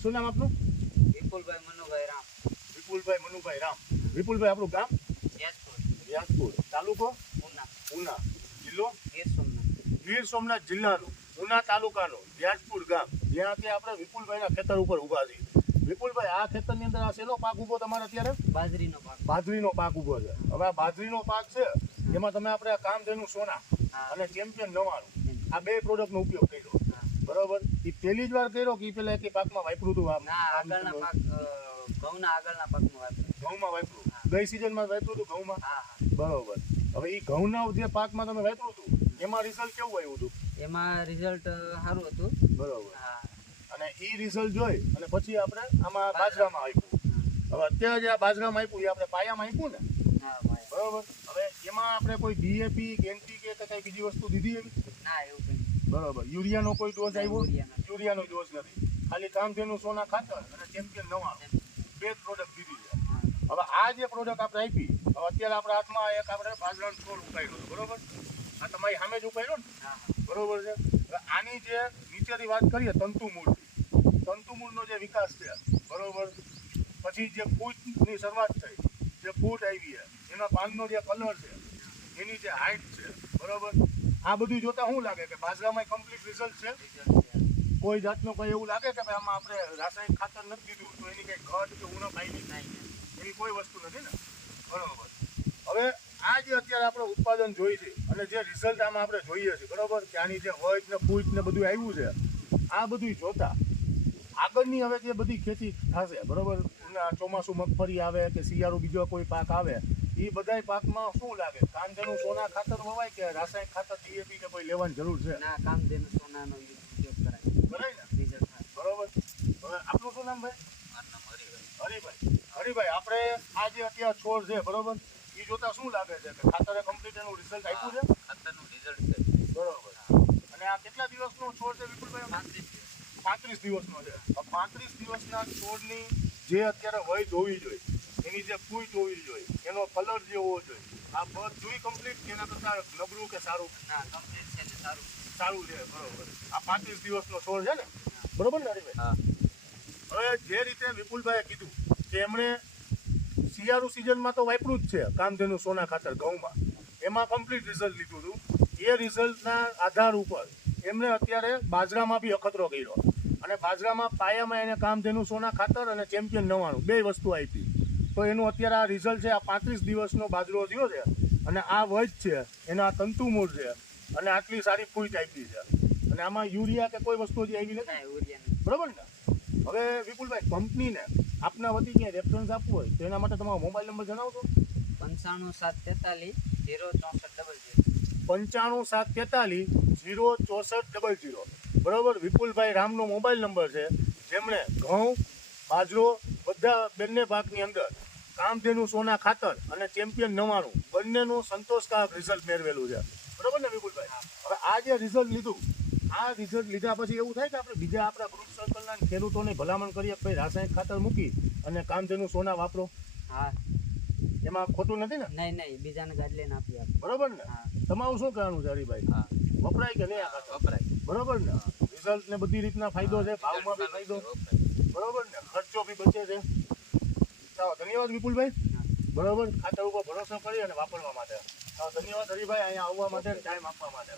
શું નામ આપનું? વિપુલભાઈ મનુભાઈ રામ. વિપુલભાઈ મનુભાઈ રામ. વિપુલભાઈ આપણું ગામ? વ્યાસપુર. તાલુકો? ઉના. જિલ્લો? ગીર સોમનાથ જિલ્લાનું ઉના તાલુકાનું વ્યાસપુર ગામ, જ્યાં આપણે વિપુલભાઈના ખેતર ઉપર ઊભા છીએ. વિપુલભાઈ, આ ખેતરની અંદર આ શેનો પાક ઊભો તમારે અત્યારે? બાજરીનો પાક ઊભો છે. હવે આ બાજરીનો પાક છે, એમાં તમે આપણે કામધેનુ સોના અને ચેમ્પિયન 99 આ બે પ્રોડક્ટનો ઉપયોગ કર્યો, બરોબર? એ પહેલી જ વાર કર્યો કે પેલા એક પાકમાં વાપર્યું હતું? ઘઉંમાં વાપર્યું. ગઈ સિઝનમાં વાપર્યું હતું ઘઉંમાં, બરોબર. હવે એ ઘઉંના જે પાકમાં તમે વાપર્યું હતું એમાં રિઝલ્ટ કેવું આવ્યું હતું? એમાં રિઝલ્ટ સારું હતું, બરોબર. અને એ રિઝલ્ટ જોઈ અને પછી આપણે આમાં બાજરામાં આપ્યું. હવે અત્યારે જે આ બાજરામાં આપ્યું એ આપણે પાયામાં આપ્યું ને, બરોબર? હવે એમાં આપણે કોઈ ડીએપી એનપીકે કે કઈ બીજી વસ્તુ દીધી એવી? ના, એવું કંઈ. બરોબર. યુરિયાનો કોઈ ડોઝ આવ્યો? યુરિયાનો ડોઝ નથી. ખાલી કામધેનુ સોના ખાતર અને ચેમ્પિયન 99 બે પ્રોડક્ટ દીધી છે. હવે આ જે પ્રોડક્ટ આપણે આપી, હવે અત્યારે આપણા હાથમાં એક આપણે બાજરાનો છોડ ઉપાડ્યો હતો, બરોબર? આ તમારી સામે જ ઉપાડ્યો ને, બરોબર છે? હવે આની જે નીચેથી વાત કરીએ તંતુમૂળનો જે વિકાસ છે, બરોબર, પછી જે ફૂટની શરૂઆત થઈ, જે ફૂટ આવી છે, એના પાનનો જે કલર છે, એની જે હાઇટ છે, બરોબર, આ બધું જોતા શું લાગે કે બાજરામાં કમ્પ્લીટ રિઝલ્ટ છે? કોઈ જાતનું કોઈ એવું લાગે કે ભાઈ આમાં આપણે રાસાયણિક ખાતર નથી દીધું તો એની કંઈ ઘટ કે ઉણપ આવી નહીં, એવી કોઈ વસ્તુ નથી ને, બરોબર? હવે આ જે અત્યારે આપણે ઉત્પાદન જોઈ છે અને જે રિઝલ્ટ આમાં આપણે જોઈએ છીએ, બરોબર, કે આની જે વોઇટ ને ફૂટ ને બધું આવ્યું છે, આ બધું જોતા આગળની હવે જે બધી ખેતી થશે, બરોબર, ચોમાસું મગફળી આવે કે શિયાળુ બીજો કોઈ પાક આવે, એ બધાય પાકમાં શું લાગે? કામધેનુ સોના ખાતર વવાય કે રાસાયણિક ખાતર ડીએપી કે કોઈ લેવાની જરૂર છે? ના, કામધેનુ સોનાનો ઉપયોગ કરાય ને, રિઝલ્ટ થાય, બરોબર. હવે આપનું શું નામ ભાઈ? મારું નામ હરિભાઈ, આપણે આ જે અત્યારે છોડ છે, બરોબર, એ જોતા શું લાગે છે કે ખાતરે કમ્પ્લીટ એનું રિઝલ્ટ આપ્યું છે? ખાતરનું રિઝલ્ટ છે, બરોબર. અને આ કેટલા દિવસનો છોડ છે વિપુલભાઈ? 35 દિવસનો છે. 35 દિવસના છોડની જે અત્યારે વય જોવી જોઈએ, એની જે ફૂટ હોવી જોઈએ, એનો કલર જે હોવો જોઈએ, આ બધું કમ્પ્લીટ એના કરતા નબળું કે સારું? ના, કમ્પ્લીટ છે ને સારું છે, બરોબર. આ 35 દિવસનો છોડ છે ને, બરોબર ને હરિભાઈ? હવે જે રીતે વિપુલભાઈએ કીધું કે એમણે શિયાળુ સિઝનમાં તો વાપર્યું જ છે કામધેનુ સોના ખાતર ઘઉંમાં, એમાં કમ્પ્લીટ રિઝલ્ટ લીધું હતું. એ રિઝલ્ટના આધાર ઉપર એમણે અત્યારે બાજરામાં બી અખતરો કર્યો અને બાજરામાં પાયામાં એને કામધેનુ સોના ખાતર અને ચેમ્પિયન 99 બે વસ્તુ આપી. તો એનું અત્યારે આ રિઝલ્ટ છે. આ 35 દિવસનો બાજરો થયો છે અને આ વજ છે, એના તંતુમૂળ છે અને આટલી સારી ફૂટ આપી છે. અને આમાં યુરિયા કે કોઈ વસ્તુ હજી આવી નથી, બરોબર ને? હવે વિપુલભાઈ, કંપનીને આપના વતી ક્યાંય રેફરન્સ આપવું હોય તો એના માટે તમારો મોબાઈલ નંબર જણાવશો? 95 743 06400. બરોબર. વિપુલભાઈ રામનો મોબાઈલ નંબર છે, જેમણે ઘઉં, બાજરો બધા બંને પાકની અંદર કામધેનુ સોના ખાતર અને ચેમ્પિયન 99 બંનેનું સંતોષકારક રિઝલ્ટ મેળવેલું છે, બરોબર ને વિપુલભાઈ? હવે આ જે રિઝલ્ટ લીધું, આ રિઝલ્ટ લીધા પછી એવું થાય કે આપણે બીજા આપણા ગ્રુપ સર્કલના ખેડૂતોને ભલામણ કરીએ કે ભાઈ રાસાયણિક ખાતર મૂકી અને કામધેનુ સોના વાપરો? હા, એમાં ખોટું નથી ને? નહીં, બીજાને ગાઈડલાઈન આપી આપે, બરોબર ને? તમારું શું કહેવાનું છે હરિભાઈ? વપરાય કે નહીં આ ખાતર? વપરાય, બરોબર ને? રિઝલ્ટ ને બધી રીતના ફાયદો છે, ભાવમાં બી ફાયદો, બરોબર ને? ખર્ચો બી બચે છે. ચાલો, ધન્યવાદ વિપુલભાઈ, બરોબર, ખાતર ઉપર ભરોસો કરી અને વાપરવા માટે. ધન્યવાદ હરિભાઈ, અહીંયા આવવા માટે ટાઈમ આપવા માટે.